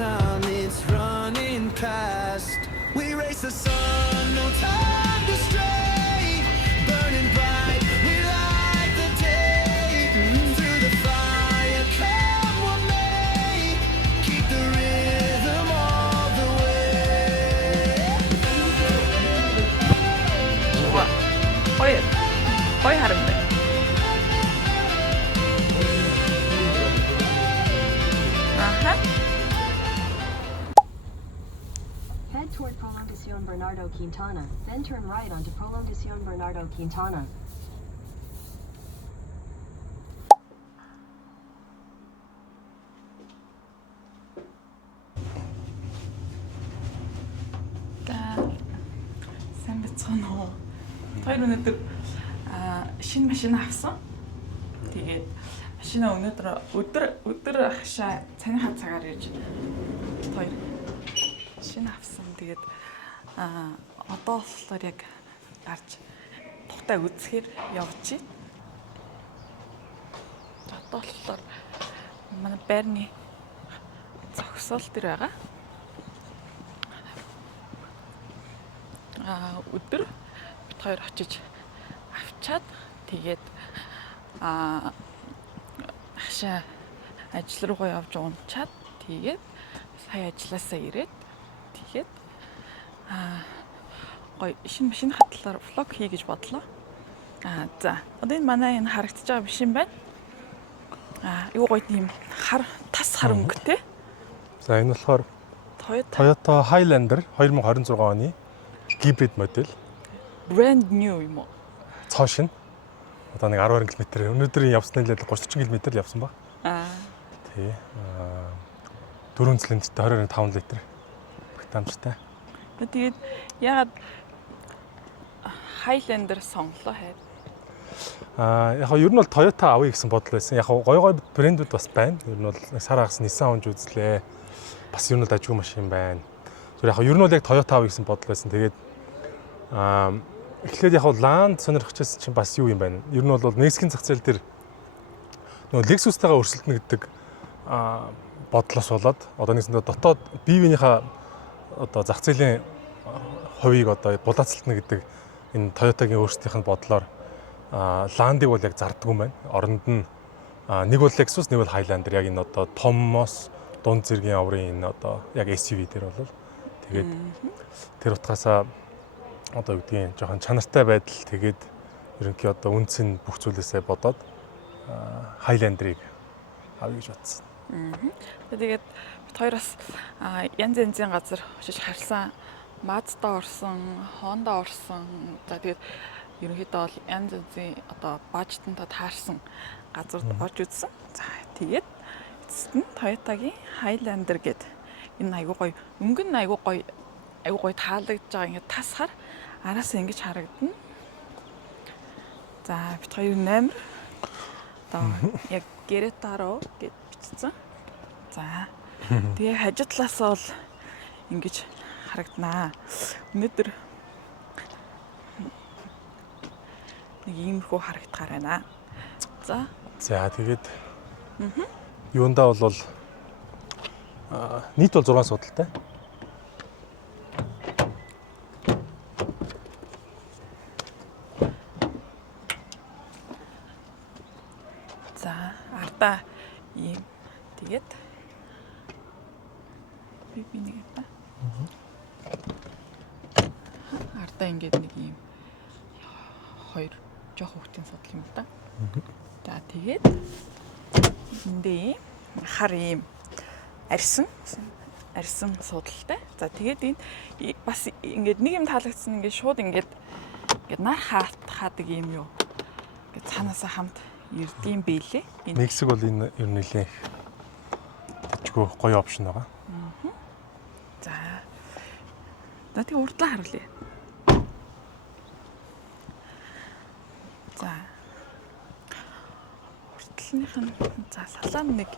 Time it's running past. We race the sun, no time to stray. Burning bright, we light the day. Through the fire, come what may. Keep the rhythm all the way. Ой харамтай. Head toward Prolongacion Bernardo Quintana, then turn right onto Prolongacion Bernardo Quintana. Сайн бацхан уу. Тэр өнөдөр шинэ машин авсан. Тэгээд машина өдөр хашаа цаныхаа цагаар ирж хоёр шинэ авсан. Тэгээд одоо болохоор яг гарч тухтай үзэхээр явж байна. Одоо болохоор манай байрны зогсоол дээр байгаа. Өдөр бид хоёр очиж авчаад тэгээд хашаа ажил руугаа явж унчаад тэгээд сая ажилласаа ирээд тэгээд гоё шинэ хатлаар влог хий гэж бодлоо. За одоо энэ манай энэ харагдаж байгаа биш юм байна. Юу гоё тийм тас хар өнгөтэй. За энэ болохоор Toyota Highlander 2026 оны гибрид модель. Brand new юм уу? Цоо шин. Одоо нэг 10 км. Өнөөдрийн явсны л 30-40 км явсан баг. Тий. 4 цилиндртэй 22.5 литр. Бутамжтай. Тэгээд ягаад Highlander сонглоо хайр? Яг нь ер нь бол Toyota авъя гэсэн бодол байсан. Яг гой брэндүүд бас байна. Ер нь бол сар хагас Nissan унж үзлээ. Бас ер нь л ажгүй машин байна. Зүгээр яг ер нь бол яг Toyota авъя гэсэн бодол байсан. Тэгээд эхлээд яг Land сонирхчихсан чинь бас юу юм байна. Ер нь бол Nexus-ийн зах зээл дээр нөгөө Lexus-тайгаа өрсөлдөнө гэдэг бодлоос болоод одоо нэгсэндээ дотоод BV-ийнхаа одоо зах зээлийн хувийг одоо булаацалтна гэдэг энэ Toyota-гийн өөрсдийнх нь бодлоор Land-ыг бол яг зарддаг юм байна. Оронд нь нэг бол Lexus, нэг бол Highlander яг энэ одоо томмоос дунд зэргийн аврын энэ одоо яг SUV дээр бол тэгээд тэр утгаасаа одоо юу гэдгийг жоохон чанартай байдал тэгээд ерөнхий одоо үнц нь бүх зүйлээсээ бодоод Highlander-ыг авъя гэж бодсон. Тэгээд бид хоёроос янз янзын газар очиж харсан. Mazda орсон, Honda орсон. За тэгээд ерөнхийдөө бол янз янзын одоо бажтанда таарсан газарт орж үзсэн. За тэгээд эцэст нь Toyota-гийн Highlander гэдэг энэ айгуу гоё, өнгө нь айгуу гоё таалагдж байгаа ингээд тас хар араас ингэж харагдана. За бид хоёр номер одоо яг Querétaro гэж бичсэн. За тэгээ хажуу талаас бол ингэж харагданаа. Өнөөдөр нэг иймэрхүү харагдахаар байна. За тэгээд юундаа бол нийт бол 6 судалтай. за ардаа ийм тэгээд би нэг ба. Ардаа ингээд нэг ийм хоёр жоох хүүхдийн судал юм да. За тэгээд эндээ хар ийм арьсан арьсан суудалтай. За тэгээд энэ бас ингээд нэг юм таалагдсан ингээд шууд ингээд нар хаадаг юм юу. Ингээд цаанаасаа хамт ирдэм бэлээ. Мексик бол энэ ер нь нэлээ тэжгүй гоё опшн байгаа. За. За тэгээ урдлаа харуулъя. За. Урдлынх нь за салаам нэг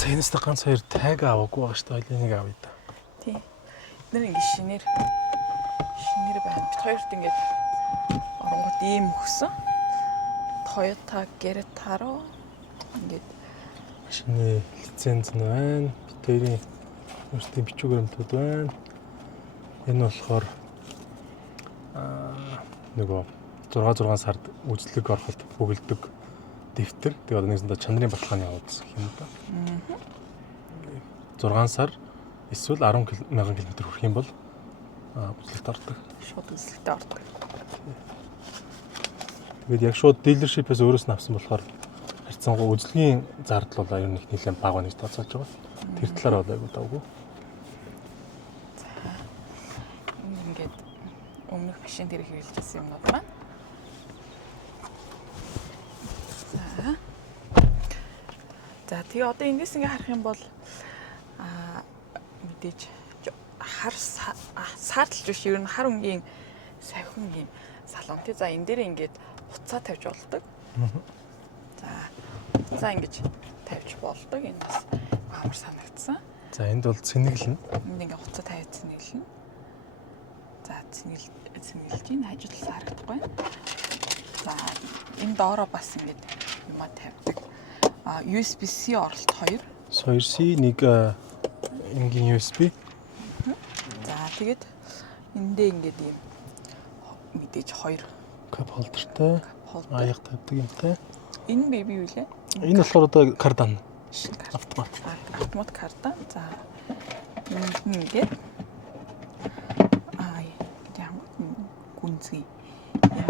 Цэнэс ганц хоёр таг аваагүй байгаа шүү дээ. Хоёлын нэг авъя да. тий. Эдгээр ингэ шинээр байна. Бид хоёрт ингэ оронгот ийм өгсөн. Toyota Gretaro ингэ Машины лиценз нь байна. Бид хоёрын өөрсдийн бичиг баримтууд байна. Энэ болохоор нөгөө 6 сард үзлэг ороход бөглөдөг дэвтэр. Тэгээ одоо нэгсэндээ чанарын баталгааны явуулсан юм да. 6 сар эсвэл 10,000 км хүрэх юм бол үзлэгт ордог. шууд үзлэгтээ ордог. Тэгээд яг шууд дилершипээс өөрөөс нь авсан болохоор харьцангуй үзлэгийн зардал бол ер нь их нэлээд бага нэг тооцоолж байгаа. Тэр талаар бол айгүй давгүй. Ингээд өмнөх машин дээр хэрэгжилсэн юмнууд маань. За тэгээ одоо эндээс ингээ харах юм бол мэдээж хар саарлж биш ер нь хар өнгийн сахин юм салонти. За энэ дээр ингээд буцаа тавьж болдог. За ингэж тавьж болдог. Энэ бас амар санагдсан. За энд бол цэнэглэн. Энд ингээ хуцаа тавьж цэнэглэн. За цэнэглэж хажуу талаас харагдахгүй. За энэ доороо бас ингээд юмаа тавьдаг. USB-C оролт 2. 2C нэг энгийн USB. За тэгээд эндээ ингээд юм мэдээж 2 кап холдертай. холдоо. Аяг тавьдаг юмтай. Энэ бэби юу лээ? Энэ болохоор одоо кардан. Автомат. Автомат карта. За ингээд ямар гүнзгий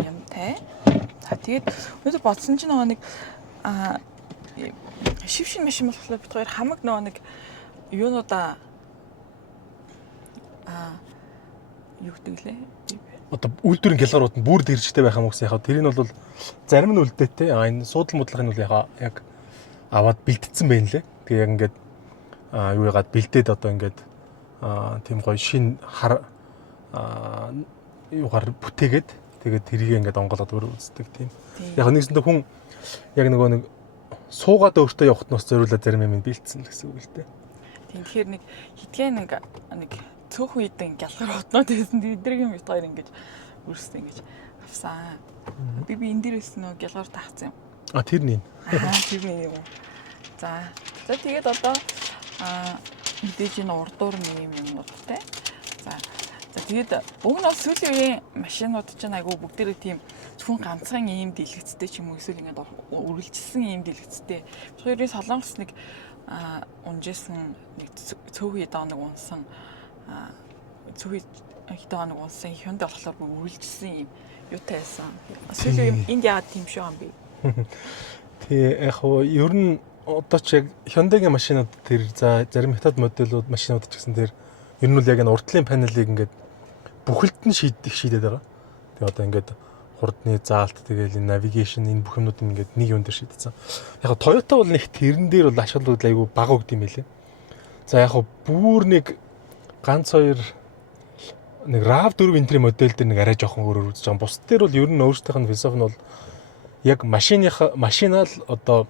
юмтай. За тэгээд өнөөдөр бодсон чинь нөгөө нэг шившин машин болохоор бид хоёр хамаг нөгөө нэг юунуудаа юу гэдэг лээ? Одоо үйлдвэрийн гялгарууд нь бүр дэржтэй байх юм уу гэсэн яг тэрийг нь бол зарим нь үлдээтэй. Энэ суудал модлохын бол яг аваад бэлдсэн байна лээ. Тэгээ яг ингээд юу яагаад бэлдээд одоо ингээд тийм гоё шин хар юугаар бүтээгээд тэгээд тэрийг ингээд онголоод өөр үздэг тийм. Яг нэгсэндээ хүн яг нөгөө нэг суугаад өөртөө явахт нь бас зориулаад зарим юм бэлдсэн гэсэн үг л дээ. Тэгэхээр нэг хитгэн нэг цөөхөн идэн гялгар хотноод байсан. Эдгээр юм бит хоёр ингэж үрстэй ингэж авсан. Би энэ дээрээс нөө гялгар таахсан юм. Тэр нь. Тэр нь юм. За тэгээд одоо мэдээж энэ урдуур нэг юмнуудтай. За тэгээд уг нь бол сүүлийн үеийн машинууд чинь айгүй бүгдээрээ тийм зөвхөн ганцхан ийм дэлгэцтэй ч юм уу эсвэл ингээд үргэлжилсэн ийм дэлгэцтэй. Хоёрын солонгос нэг унжсэн нэг цөөхөн хоног унсан цөөхөн хоног унсан Hyundai болохоор үргэлжилсэн ийм юутай байсан. Сүүлийн энд яагаад тийм шүү юм бэ? Тэгээ яг хоо ер нь одоо ч яг Hyundai-гийн машинууд тэр за зарим хятад модельүүд машинууд ч гэсэн тэр ер нь бол яг энэ урдлын панелыг ингээд бүхэлд нь шийдээд байгаа. Тэгээ одоо ингээд хурдны заалт тэгээл энэ навигашн энэ бүх юмнууд ингээд нэг юм дээр шийдсэн. Яг Toyota бол нэг тэрэн дээр бол ашиглууд айгүй бага өгд юм байлээ. За яг бүр нэг ганц хоёр нэг RAV4 энтрийн модель дээр нэг арай жоохон өөрөөр үзэж байгаа. Бус дээр бол ер нь өөрсдийнх нь философи нь бол яг машинаа л одоо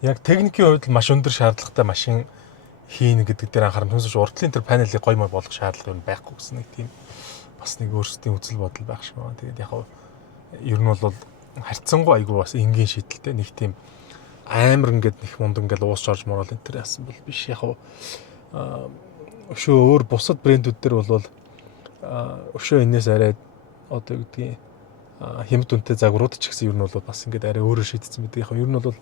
яг техникийн хувьд маш өндөр шаардлагатай машин хийнэ гэдэг дээр анхаарал төвлөрсөн урдлын тэр панелыг гоё мой болгох шаардлага юм байхгүй гэсэн нэг тийм бас нэг өөрсдийн үзэл бодол байх шиг байна. Тэгээд яг ер нь бол харьцангуй айгүй бас энгийн шийдэлтэй нэг тийм амар ингээд нэг мунд ингээд уус шорж морол энэ төр яасан бол биш. Яг өшөө өөр бусад брэндүүд дээр бол өшөө энэс арай одоо юу гэдгийг хямд үнэтэй загварууд ч гэсэн ер нь бол бас ингээд арай өөрөөр шийдсэн байдаг. Яг ер нь бол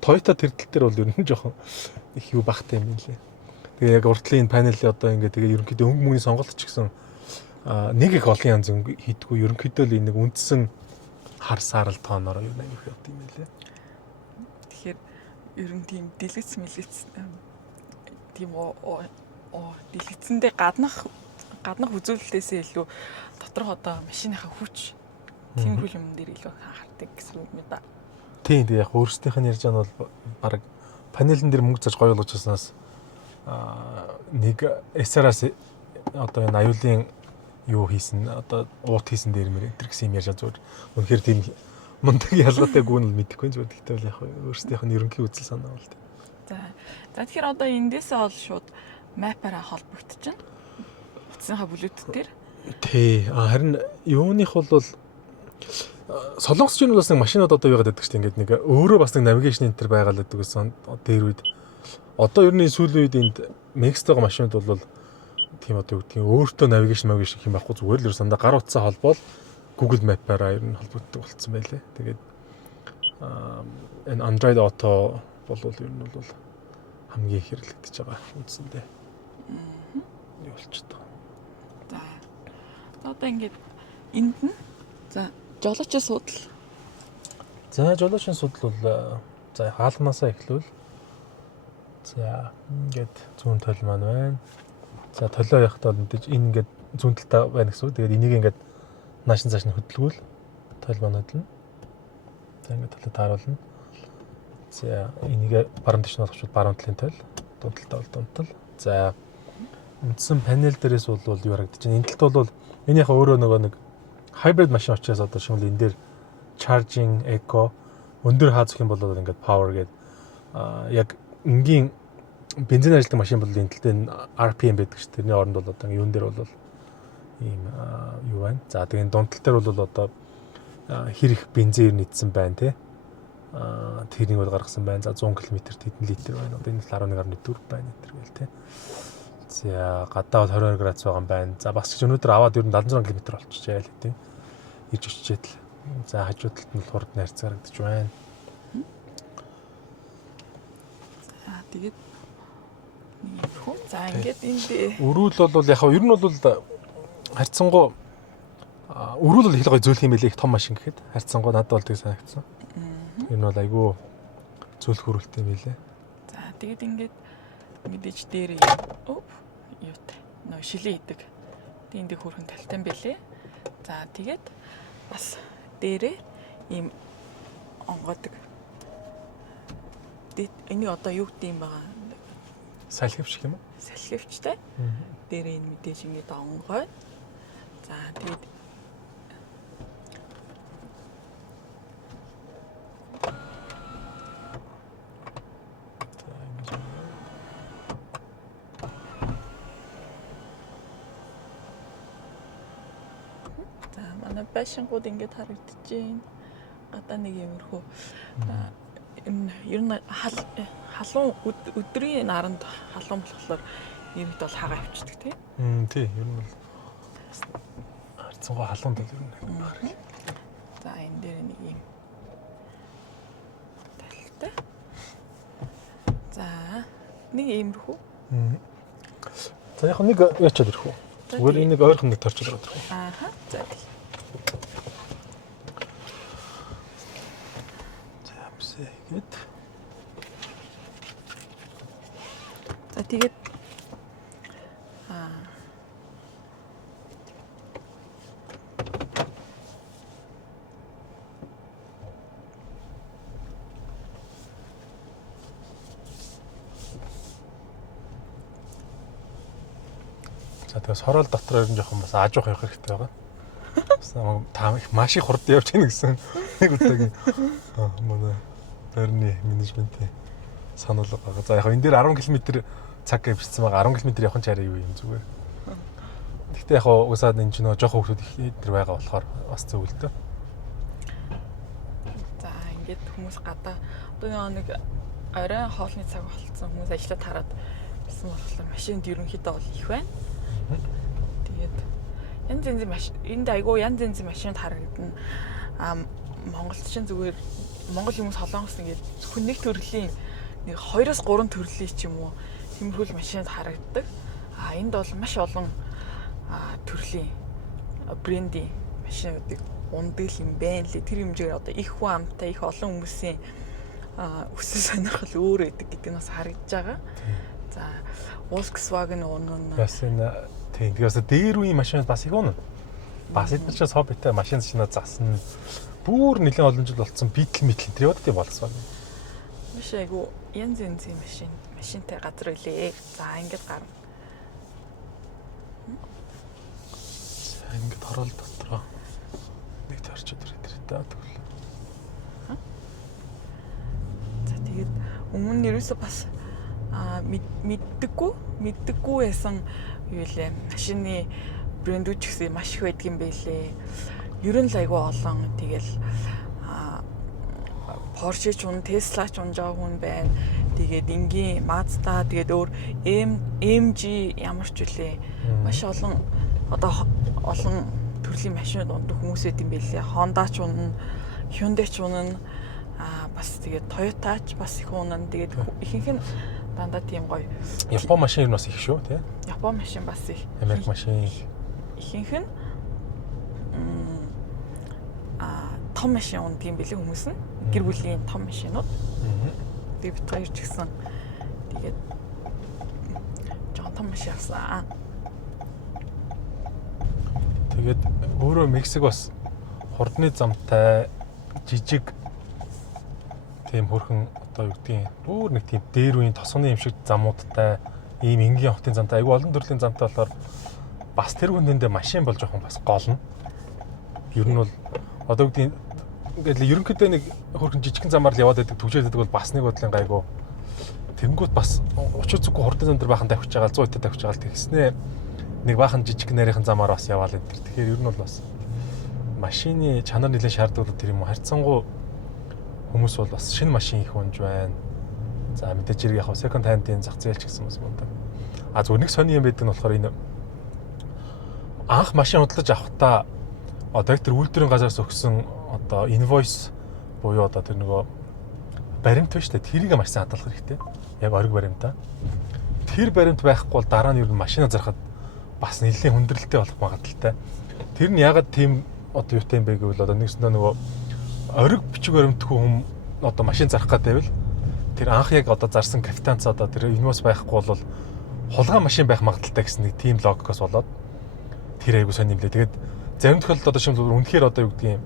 Toyota тэр тал дээр бол ер нь жоохон их юу багтай юм лээ. Тэгээ яг уртлын панели одоо ингээд тэгээ ерөнхийдөө өнгө мөнгөний сонголт ч гэсэн нэг их олон янз хийдгүү ерөнхийдөө л нэг үндсэн хар саарал тооноор юу нэг явт юм лээ. ер нь тийм дэлгэц тийм дэлгэцэндээ гаднах үзүүлэлтээсээ илүү доторх одоо машиныхаа хүч тиймэрхүү юм дээр илүү анхаардаг гэсэн үг юм да. Тийм яг өөрсдийнх нь ярьж байгаа нь бол баг панелын дээр мөнгө зарж гоё болгож чадсанаас нэг SR-аас одоо энэ аюулын юу хийсэн одоо уут хийсэн дээр мэр энэ гэсэн юм ярьж байгаа зүгээр. Үнэхээр тийм мундаг ялгаатай гүн л мэдэхгүй зүгээр. Гэхдээ бол яг өөрсдийнх нь ерөнхий үзэл санаа бол тийм. За тэгэхээр одоо эндээсээ ол шууд мапаараа холбогдчихно. Утасныхаа Bluetooth дээр. Тий. Харин юуных бол Солонгосч нь бас нэг машинууд одоо яагаад гэдэг чинь ингээд нэг өөрөө бас нэг навигашн энтер байгаа л гэдэг гэсэн дээр үед одоо ер нь сүүлийн үед энд Мексикийн машинууд бол тийм одоо юу гэдгийг өөртөө навигашн гэх юм байхгүй зүгээр л ерөөсөндөө гар утсаа холбоол Google Map-аараа ер нь холбогддог болсон байлээ. Тэгээд энэ Android Auto бол ер нь бол хамгийн их хэрэглэгдэж байгаа үндсэндээ. Юу болчихдог. За. Одоо ингээд энд нь за жолоочийн судал. За жолоочийн судал бол за хаалганаасаа эхлүүл. За ингээд зүүн тол маань байна. За толио явахдаа бол мэдээж энэ ингээд зүүн талтай байна гэсэн үг. Тэгээд энийг ингээд наашин цааш нь хөдөлгүүл тол маань хөдлөн. За ингээд толио тааруулна. За энийг баруун тийш нь болгочвол баруун талын тол, дунд талтай бол дунд тал. За үндсэн панел дээрээс бол юу харагдаж байна? Энэ талд бол энэ яхаа өөрөө нөгөө нэг hybrid машин учраас одоо шимэл энэ дээр charging, eco өндөр хаа зөх юм бол ингээд power гэдэг яг энгийн бензин ажилладаг машин бол энэ талд RPM байдаг шүү дээ. Тэрний оронд бол одоо юун дээр бол ийм юу байна. За тэгээд дунд тал дээр бол одоо хэр их бензин нийцсэн байна те. Тэрнийг бол гаргасан байна. За 100 км-т хэдэн литр байна. Одоо энэ 11.4 байна энэ гэл те. За гадаа бол 22 градус байгаа юм байна. За бас ч өнөөдөр аваад ер нь 76 км болчихжээ л тийм. Ирж очижээд л. За хажуу талд нь хурд найрц гарагдаж байна. За тэгээд за ингээд энд өрүүл бол яг ер нь бол харьцангуй өрүүл бол их гоё зөөлөх юм байлээ их том машин гэхэд харьцангуй надад бол тийг санагдсан. Энэ бол айгүй зөөлөх хөрөлтэй юм байлээ. за тэгээд ингээд мэдээж дээр юутай нөө шилээ идэг. Энд их хөрхэн талтай юм байлээ. За тэгээд бас дээрээ ийм онгодог. Энийг одоо юу гэдэг юм байгаа? Салхивч юм уу? Салхивчтай. Дээрээ энэ мэдээж ингээд онгой. За тэгээд байшингууд ингээд харагдчихээн. Гадаа нэг юмрхүү. Энэ ер нь халуун өдрийн наранд халуун болохоор ерөнхийдөө бол хагаа авчдаг тийм. Тий, ер нь бол харьцангуй халуун тал ер нь. За энэ дээр нэг юм талтай. За нэг иймэрхүү. За яг нэг яачаад ирэх үү? Зүгээр энийг ойрхон нэг торчод байгаа дэрхүү. Ааха. За тийм. Гэт. За тэгээд за тэгээс хороол дотор ер нь жоохон бас аажуух явах хэрэгтэй байгаа. Бас та их маш их хурд явж гин гэсэн нэг удаагийн манай барны менежментийн санал байгаа. За яг энэ дээр 10 км цаг авчихсан байгаа. 10 км явах нь чараа юу юм зүгээр. Гэхдээ яг угсаад энэ ч нөө жоохон хүмүүс их дээр байгаа болохоор бас зөв л дөө. за ингээд хүмүүс гадаа одоо нэг оройн хоолны цаг болцсон хүмүүс ажиллаад хараад бэлсэн болохоор машинд ерөнхийдөө бол их байна. Тэгээд янз янзын машин энд айгүй янз янзын машинд харагдана. Монголд чинь зүгээр Монгол хүмүүс солонгос ингээд зөвхөн нэг төрлийн нэг 2-3 төрлийн ч юм уу тэмэрхүүл машинд харагддаг. Энд бол маш олон төрлийн брендийн машинуудыг ундаг юм байна лээ. Тэр хэмжээгээр одоо их хүн амтай их олон хүмүүсийн өсөл сонирхол өөр байдаг гэдэг нь бас харагдаж байгаа. За Volkswagen унана. Бас энэ тийм тэгээс дээр үеийн машинууд бас их унана. Бас эдгээрээс хоббитэй машин шинэ засна. Бүр нэлээд олон жил болсон Beetle тэр яваад тийм Volkswagen. Маш айгу янз янзын машинтай газар үлээ. За ингэж гарна. За ингэж хороол дотроо нэг төрчөд ирээд тэгвэл. За тэгээд өмнө нь ерөөсө бас мэддэггүй байсан юу лээ. Машины брэндүүд ч гэсэн маш их байдаг юм байлээ. Ер нь л айгүй олон. Тэгэл Porsche чун, Tesla ч унж байгаа хүн байна. Тэгээд энгийн Mazda, тэгээд өөр MG ямар ч үлээ. Маш олон одоо олон төрлийн машинууд ундаг хүмүүс байт юм байлээ. Honda ч унна, Hyundai ч унна. Бас тэгээд Toyota ч бас их унна. Тэгээд ихэнх нь дандаа тийм гоё. Япон машин ер нь бас их шүү, тий? Япон машин бас их. Америк машин Ихэнх нь том машин ундаг юм бэлээ хүмүүс нь. Гэр бүлийн том машинууд. Тэгээд бид хоёр ч гэсэн тэгээд том машин авсан. Тэгээд өөрөө Мексик бас хурдны замтай жижиг тийм хөрхэн одоо юу гэдгийг бүр нэг тийм дээр үеийн тосгоны юм шиг замуудтай ийм энгийн хотын замтай айгүй олон төрлийн замтай болохоор бас тэр хүндээ машин болж явах бас гол нь. Ер нь бол одоо юу гэдгийг ингээд ерөнхийдөө нэг хөрхэн жижигхэн замаар л яваад байдаг түгжээд байдаг бол бас нэг бодлын гайгүй. Тэнгүүд бас учир зүггүй хурдан зам дээр бахан тавьж байгаа 100 ит тавьж байгаа тэгснээ нэг бахан жижиг нарийнхан замаар бас яваал энэ. Тэгэхээр ер нь бол бас машины чанар нэлээд шаардлагатай тэр юм уу харьцангуй хүмүүс бол бас шинэ машин их унж байна. За мэдээж хэрэг яг second hand-ийн зах зээл ч гэсэн бас мундаг. Зөв нэг сони юм байдаг нь болохоор энэ анх машин худалдаж авахдаа одоо тэр үйлдвэрийн газраас өгсөн одоо invoice буюу одоо тэр нөгөө баримт байна шүү дээ. Тэрийг маш сайн хадгалах хэрэгтэй. Яг ориг баримтаа. Тэр баримт байхгүй бол дараа нь ер нь машина зарахад бас нэлээд хүндрэлтэй болох магадaltaй. Тэр нь ягаад тийм одоо юутай юм бэ гэвэл одоо нэгсэндээ нөгөө ориг бичиг баримтгүй хүм одоо машин зарах гэдэг байвал тэр анх яг одоо зарсан капитанц одоо тэр invoice байхгүй бол хулгай машин байх магадaltaй гэсэн нэг тийм логикос болоод тэр айгу сонь юм лээ. Тэгээд зарим тохиолдолд одоо шимэл үнэхээр одоо юу гэдгийг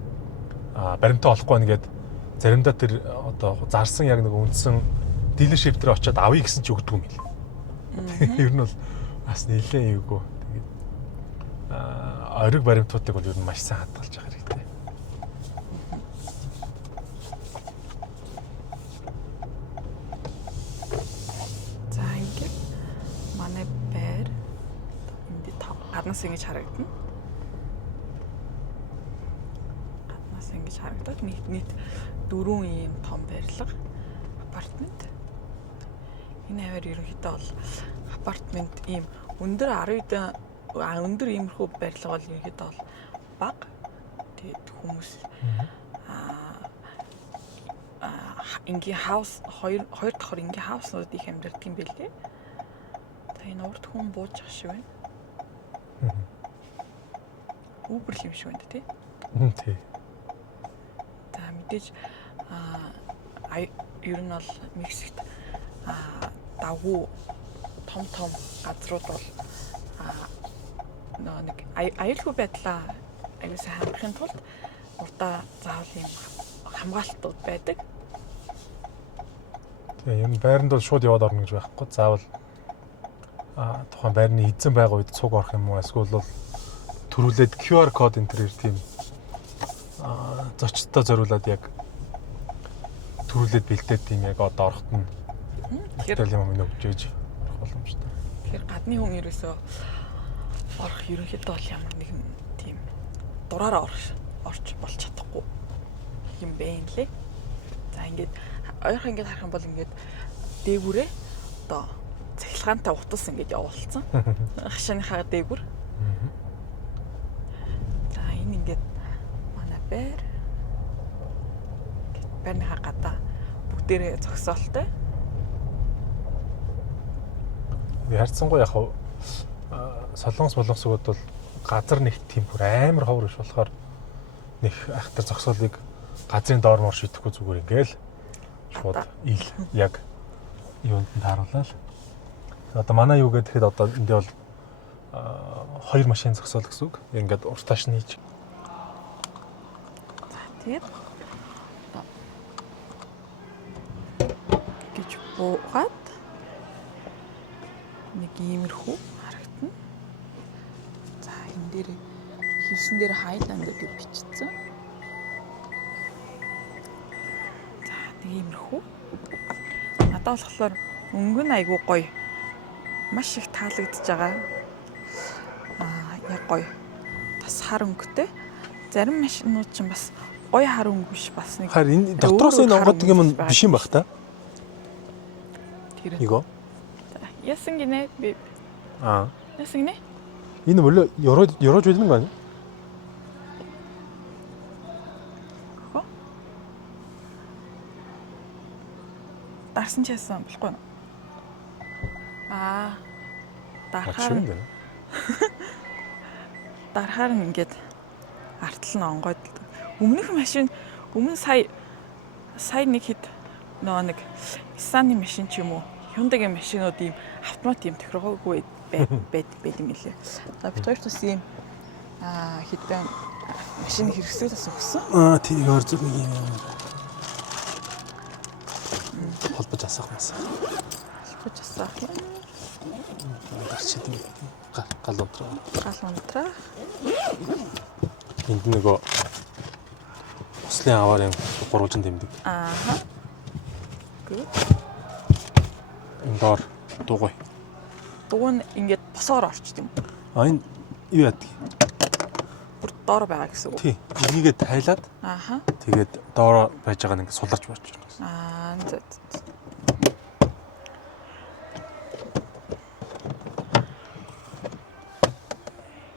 баримтаа олохгүй нэгээд заримдаа тэр одоо зарсан яг нэг үндсэн дилершип дээр очиод авъя гэсэн ч өгдөг юм л. Ер нь бол бас нэлээд юугүй. Тэгээд ориг баримтуудыг бол ер нь маш сайн хадгалж явах хэрэгтэй. За ингээд манай байр энд гаднаас ингэж харагдана. Гаднаас ингэж харагдаад нийт 4 ийм том барилга апартмент. Энэ аваар ерөнхийдөө бол апартмент ийм өндөр 10 өндөр иймэрхүү барилга бол ерөнхийдөө бол бага. Тэгээд хүмүүс ингийн хаус хоёр дахь ингийн хауснууд их амьдардаг юм байлээ. За энэ урд хүн бууж ах шиг байна. Uber юм шиг байна тий. Тий. За мэдээж ер нь бол Мексикт давгүй том газрууд бол нэг аюулгүй байдлаа аюулсаа хангахын тулд урдаа заавал юм хамгаалтууд байдаг. Тэгээ юм байранд бол шууд яваад орно гэж байхгүй. Заавал тухайн байрны эзэн байгаа үед цуг орох юм уу эсвэл бол төрүүлээд QR код энэ төрөөр тийм зочдтой зориулаад яг төрүүлээд бэлдээд тийм яг одоо орохт нь тэгэхээр юм өгч ээж орох боломжтой. Тэгэхээр гадны хүн ерөөсөө орох ерөнхийдөө бол ямар нэгэн тийм дураараа орч болж чадахгүй юм бэ нэлээ. За ингээд ойрхон ингээд харах юм бол ингээд дээгүүрээ одоо цахилгаантай утас ингээд явуулсан. Хашааныхаа дээгүүр. За энэ ингээд манай байр. Байрныхаа гадаа бүгдээрээ зогсоолтой. Харьцангуй яг солонгос боловсгууд бол газар нэг тийм бүр амар ховор биш болохоор нэг ахтар зогсоолыг газрын доор мор шидэхгүй зүгээр ингээл шууд ил яг юунд нь тааруулаад. Одоо манай юу гэдэг тэгэхэд одоо энд бол хоёр машин зогсоол гэсэн үг. Ингээд уртааш нь хийж. Тэгээд гэж буугаад нэг иймэрхүү харагдана. За энэ дээр хийсэн дээр хайланд гэж бичсэн. За нэг иймэрхүү. Надад болохоор өнгө нь айгүй гоё. Маш их таалагдж байгаа. Яг гоё. Бас хар өнгөтэй. Зарим машинууд ч бас гоё хар өнгө биш бас нэг. Харин энэ дотроос энэ онгодог юм биш юм бах та. Тэр. Иго. Ясан гинэ би. Ясан гинэ? Энэ 원래 열어줘야 되는 거 아니야? Дарсан ч яасан болохгүй юу? Дарахаар 맞추면 되나? дарахаар нь ингээд артал нь онгойд. Өмнөх машин сая нэг хэд нэг Nissan-ы машин ч юм уу Hyundai-гийн машинууд ийм автомат ийм технологигүй байд юм лээ. За бид хоёр тус ийм хэдэн машин хэрэгсэлээс өгсөн. тийм орж нэг юм. холбож асах юмсан. Холбож асах юм. Гарчид гал унтраа. Гал унтраа. Энд нөгөө услын аваар юм гурвалжин тэмдэг. Good. Энэ доор дугуй. Дугуй нь ингээд босоор орчд юм. Энэ юу яадаг? Бүр доор байгаа гэсэн үг. Тий. Энийгээ тайлаад. Тэгээд доороо байж байгаа нь ингээд суларч болж байна. За.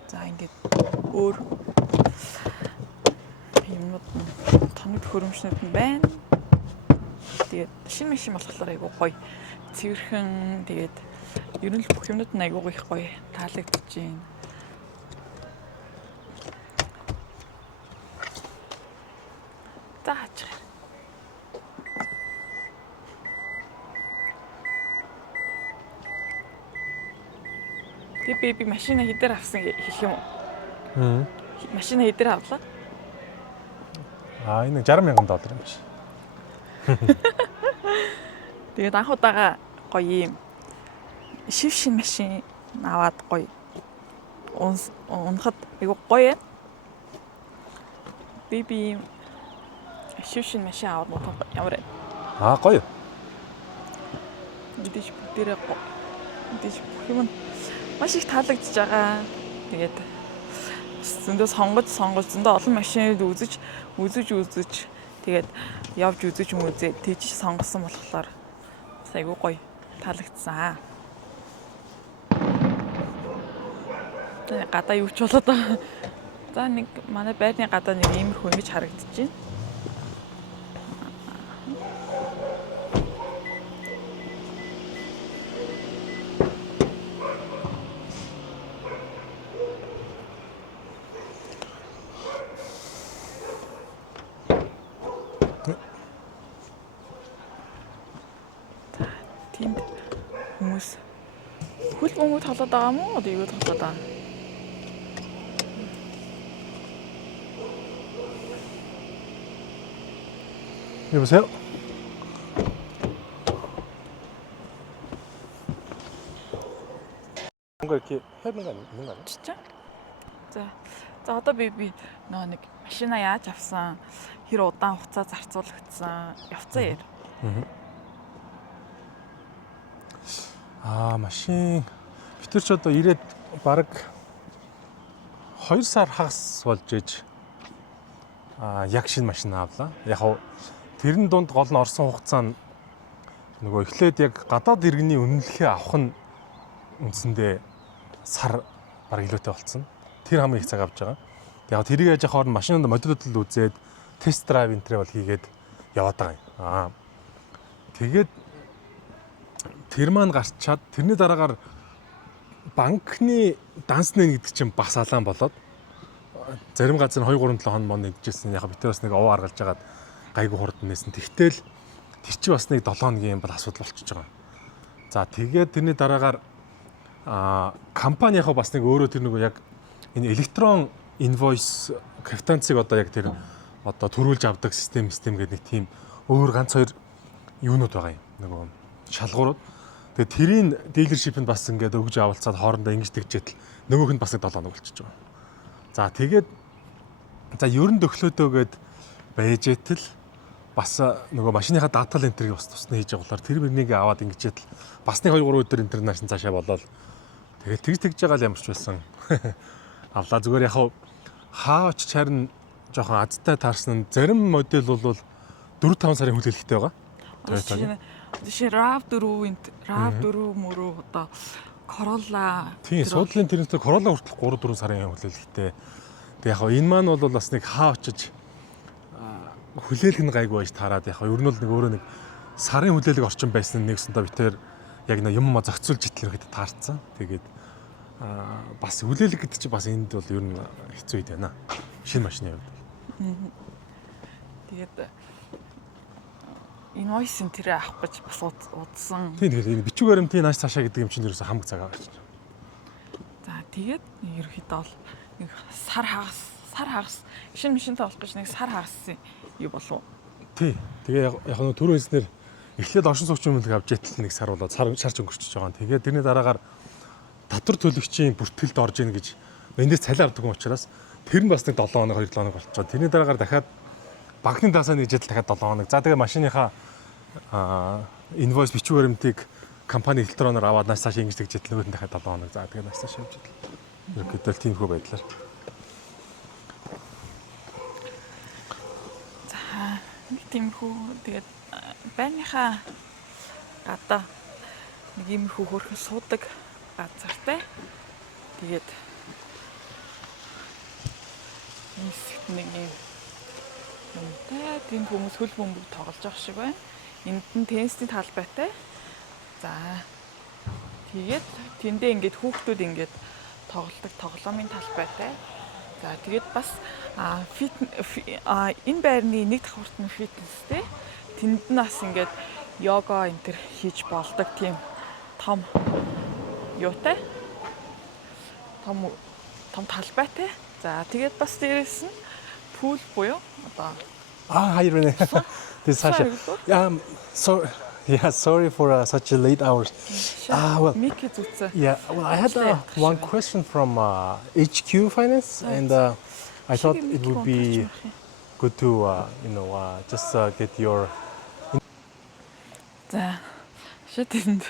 За ингээд өөр юмнууд тоног хөрөмчнүүд нь байна. Тэгээд шинэ машин болохоор айгуу гоё. Цэвэрхэн тэгээд ер нь л бүх юмнууд нь айгуу их гоё таалагдж байна. Таач. Би машина хэдээр авсан гэх юм уу? Машина хэдээр авлаа? Энэ $60,000 юм биш. Тэгээд анх удаага гоё юм шив шин машин аваад гоё унахад айгу гоё юм. Би шив шин машин аваад унах ямар вэ? Гоё. Мэдээж бүгдээрээ мэдээж бүх юм маш их таалагдж байгаа. Тэгээд зөндөө сонгож зөндөө олон машиныг үзэж тэгээд явж үзэж тийж сонгосон болохоор айгу гоё таалагдсан. Тэгээд гадаа юу ч болоод байгаа. За нэг манай байрны гадаа нэг иймэрхүү ингэж харагдаж байна. Тэнд хүмүүс хөл бөмбөг тоглоод байгаа мó? Одоо юу тоглоод байгаа? 여보세요? 뭔가 이렇게 해야 되는 거 있는 거 아니야? 진짜? За одоо би нэг машина яаж авсан? Хэр удаан хугацаа зарцуулагдсан? Явцаа яар. машин битэр ч одоо ирээд баг 2 сар хагас болж иж яг шинэ машин авлаа. Яг хав тэрэн дунд гол нь орсон хугацаа нь нөгөө эхлээд яг гадаад иргэний үнэлгээ авах нь үндсэндээ сар баг илүүтэй болцсон. Тэр хамгийн их цаг авч байгаа. Яг тэрийг яаж яхаар машинууд модулд үзээд тест драйв энтрээ бол хийгээд яваад байгаа юм. Тэгээд тэр маань гарчаад тэрний дараагаар банкны данснэ гэдэг чинь бас алаан болоод зарим газар 2-3-7 хон мон идчихсэн. Яг битээ бас нэг овоо аргалж агаад гайгүй хурд нээсэн. Тэгтэл Тэр чинь бас нэг 7 хоногийн юм бол асуудал болчихж байгаа. За тэгээд тэрний дараагаар компани яг бас нэг өөрөө тэр нэг яг энэ электрон инвойс квитанцыг одоо яг тэр одоо төрүүлж авдаг систем гэдэг нэг тийм өөр ганц хоёр юунууд байгаа юм. Нөгөө шалгуурууд. Тэгээд тэрийн дилершипэнд бас ингээд өгж авалцаад хоорондоо ингэж тэгчээтэл нөгөөх нь бас 7 хоног болчихж байгаа. За тэгээд ерөн төглөөдөө гээд байжээтэл бас нөгөө машиныхаа даатгал энтерийг бас тусна хийж байгаа болохоор тэр бэрнийг аваад ингэжээтэл бас нэг 2-3 өдөр интернэшнл цаашаа болоод тэгээд тэгж байгаа л ямар ч байсан. Авлаа зүгээр яг хаач харин жоохон азтай таарсан нь зарим модель бол 4-5 сарын хүлээлттэй байгаа. Жишээ RAV4 мөрөө одоо Corolla тийм суудлын тэрнтэй Corolla хүртэл 3-4 сарын хүлээлттэй. Тэг яг энэ маань бол бас нэг хаа очиж хүлээлх нь гайгүй байж таарад яг ер нь бол нэг өөрөө нэг сарын хүлээлэг орчин байсан нэгсэндээ битээр яг нэг юм зохицуулж итлэхэд таарцсан. Тэгээд бас хүлээлэг гэдэг чинь бас энд бол ер нь хэцүү үед байна. Шинэ машины хувьд. Тэгээд инвойсын тэрэ авах гэж бас удсан. Тийм тэгээд энэ бичиг баримтын нааш цаашаа гэдэг юм чинь ерөөсө хамаг цагаа гарч. За тэгээд ерөөхдөө бол нэг сар хагас шинэ машинтай болох гэж нэг сар хагасын юу болов. Тий. Тэгээ яг нэг түрүү хэлснээр эхлээд оршин суугчийн өмнө авч ятал нэг сар болоод сар өнгөрчихөж байгаа. Тэгээд тэрний дараагаар татвар төлөгчийн бүртгэлд орж ийн гэж эндээс цалин авдаг юм учраас тэр нь бас нэг 7 хоног 2 хоног болчихоо. Тэрний дараагаар дахиад банкны даасаа нэгжэдэл дахиад 7 хоног. За тэгээ машиныхаа инвойс бичиг баримтыг компани электроноор аваад нааш цааш ингэж тэгжэдэл нөгөөд нь дахиад 7 хоног. За тэгээ нааш цааш явж идэл. Ерөнхийдөө тиймхүү байдлаар. За тиймхүү тэгээд байрныхаа гадаа нэг юм хөрхөн суудаг газартай. Тэгээд нэг юм тийм хүмүүс хөл бөмбөг тоглож байгаа шиг байна. Энд нь теннисийн талбайтай. За тэгээд тэндээ ингээд хүүхдүүд ингээд тоглодог тоглоомын талбайтай. За тэгээд бас энэ байрны нэг давхарт нь фитнестэй. Тэнд нь бас ингээд йога энэ төр хийж болдог тийм том юутай. Том талбайтай. За тэгээд бас дээрээс нь пул буюу одоо Hi Rene. This is Sasha. Sorry for such a late hours. Well, Мики зүтсэн. yeah, well, I had one question from HQ Finance, and I thought it would be good to, just get your. За шидэнд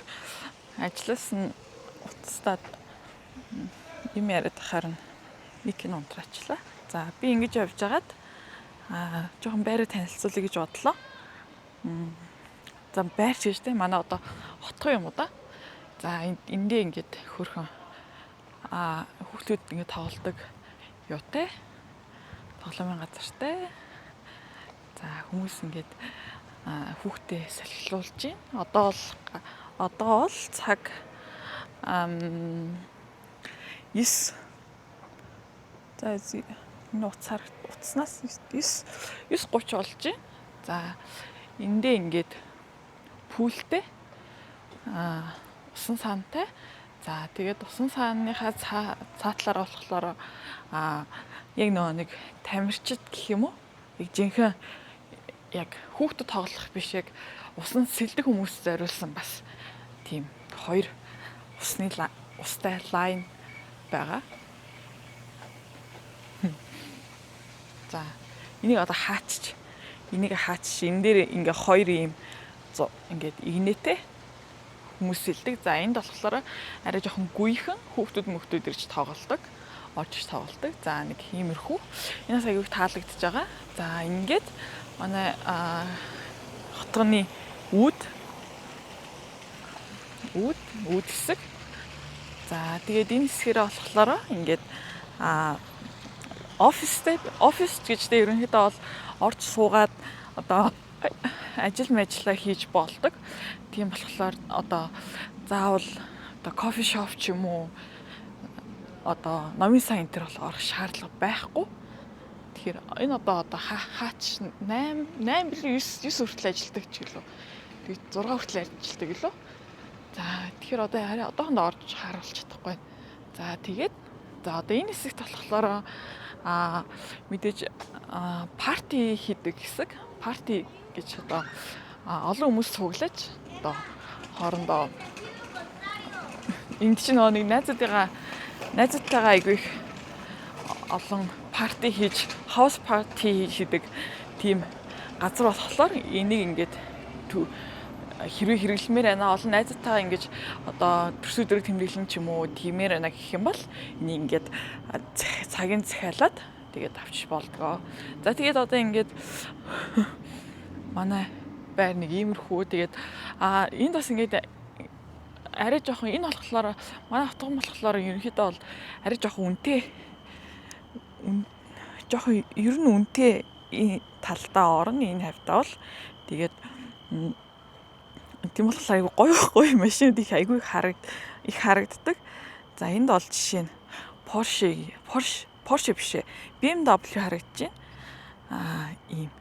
ажилласан утастад юм яриад харна. Микийн унтраачлаа. За би ингэж явж хагаад жоохон байраа танилцуулъя гэж бодлоо. За байрч гэж те манай одоо хотхон юм уу да. За эндээ ингээд хөрхөн хүүхдүүд ингээд тоглодог юутай. Тоглоомын газартай. За хүмүүс ингээд хүүхдээ салхилуулж байна. Одоо бол цаг 9. За энэ утаснаас 9:30 болж байна. За эндээ ингээд пүүлтэй усан саантай. За тэгээд усан сааныхаа цаатлаар болохоор яг нэг тамирчид гэх юм уу? Яг жинхэнэ яг хүүхдэд тоглох биш яг усан сэлдэг хүмүүс зориулсан бас тийм 2 устай лайн байгаа. За энийг одоо хаачиж энэ дээр ингээ 2 ийм ингээд игнэтэй хүмүүс сэлдэг. За энд болохоор арай жоохон гүйхэн хүүхдүүд ирж тоглолдог. Орж тоглолдог. За нэг иймэрхүү. Энэ сая юу таалагдж байгаа. За ингээд манай хотгоны үүд хэсэг. За тэгээд энэ хэсгэрээ болохоор ингээд офис гэжтэй ерөнхийдөө бол орж суугаад одоо ажил мэжлээ хийж болдог. Тийм болохоор одоо заавал одоо кофе шоп ч юм уу одоо номын сан энтер бол орох шаардлага байхгүй. Тэгэхээр энэ одоо хаач 8 9 хүртэл ажилладаг ч гэлөө. Тэгээд 6 хүртэл ажилладаг гэлөө. За тэгэхээр одоо арай одоохондоо орж харуулж чадахгүй байна. За тэгээд одоо энэ хэсэгт болохоор мэдээж парти хийдэг хэсэг. Парти гэж одоо олон хүмүүс цуглаж одоо хоорондоо энд чинь нэг найзуудтайгаа айгүй их олон парти хийж хаус парти хийдэг тийм газар болохоор энийг ингээд хэрвээ хэрэглэмээр байна олон найзтайгаа ингэж одоо төрс өдрөг тэмдэглэн ч юм уу тиймэр байна гэх юм бол энийг ингээд цагийн захиалаад тэгээд авчиж болдгоо. За тэгээд одоо ингээд манай байр нэг иймэрхүү тэгээд энд бас ингээд арай жоохон энэ болохоор манай автогон болохоор ерөнхийдөө бол арай жоохон үнэтэй жоохон ер нь үнэтэй талдаа орно энэ хавьтаа бол тэгээд тийм болохоор айгүй гоё машинууд их айгүй их харагддаг. За энд бол жишээ нь Porsche биш ээ. BMW харагдаж байна. Ийм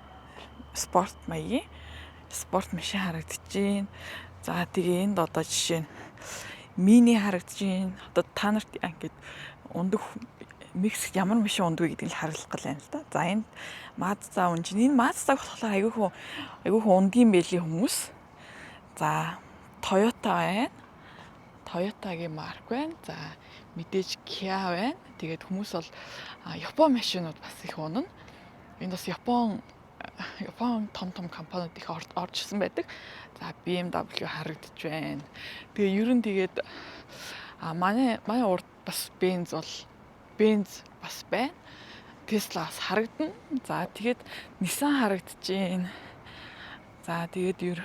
спорт машин харагдаж байна. За тэгээ энд одоо жишээ нь мини харагдаж байна. Одоо та нарт ингээд ундаг Мексикт ямар машин ундгүй гэдгийг харуулах гал байна л да. За энд Mazda унж байна. Энэ Mazda болохоор айгүйх ундгийн байлийн хүмүүс. За Toyota байна. Toyota-гийн марк байна. За мэдээж Kia байна. Тэгээд хүмүүс бол Япон машинууд бас их унана. Энд бас Япон том компаниуд их орж ирсэн байдаг. За BMW харагдаж байна. Тэгээ ер нь тэгээд манай урд бас Benz бас байна. Tesla бас харагдана. За тэгээд Nissan харагдаж байна. За тэгээд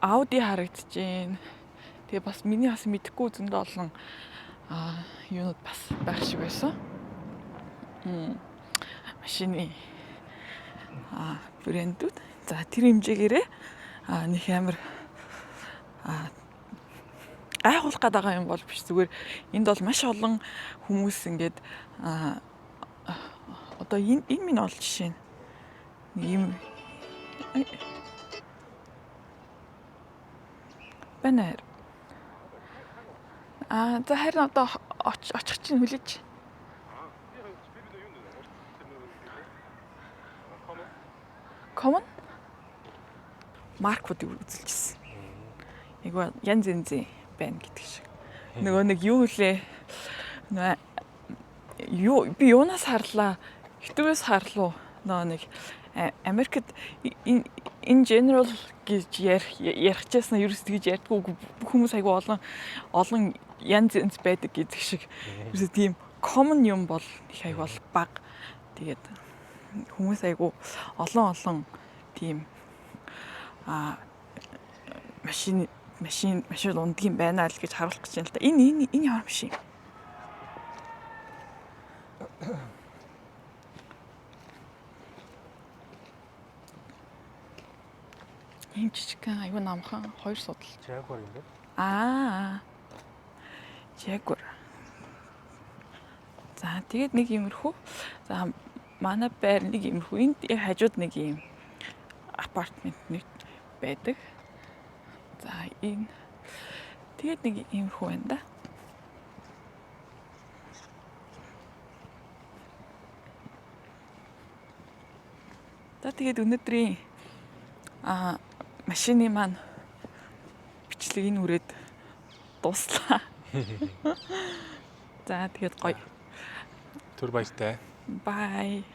Audi харагдаж байна. Тэгээ бас миний бас мэдэхгүй зөндөө олон юунууд бас байх шиг байсан. Машины брэндүүд. За тэр хэмжээгээрээ нэг амар гайхуулах гээд байгаа юм бол биш, зүгээр энд бол маш олон хүмүүс ингээд одоо энэ минь бол жишээ нь ийм банер. За харин одоо очих чинь хүлээж. Common маркуудыг үзүүлчихсэн. Айгу янз байна гэдэг шиг. Нөгөө нэг юу хэлээ. Би юунаас харлаа? YouTube-ээс харлуу. Нөгөө нэг Америкт in general гэж ярихчаасна ерөөс тэгж ярьдгүй хүмүүс айгу олон янз байдаг гэдэг шиг. Ерөөс тийм common юм бол их айгу бол бага. Тэгээд хүмүүс айгу олон тийм машин ундгийн байна л гэж харуулах гэж байна л да. Энэ ямар машин? Ийм жижигхэн аюу намхан 2 судал. Jaguar юм байна. Jaguar. За тэгээд нэг иймэрхүү. За манай байр нэг иймэрхүү. Энд яг хажууд нэг ийм апартмент байдаг. За энэ тэгээд нэг иймэрхүү байна да. За тэгээд өнөөдрийн машины маань бичлэг энэ үрээд дуслаа. За тэгээд гоё. Түр баяртай. Bye.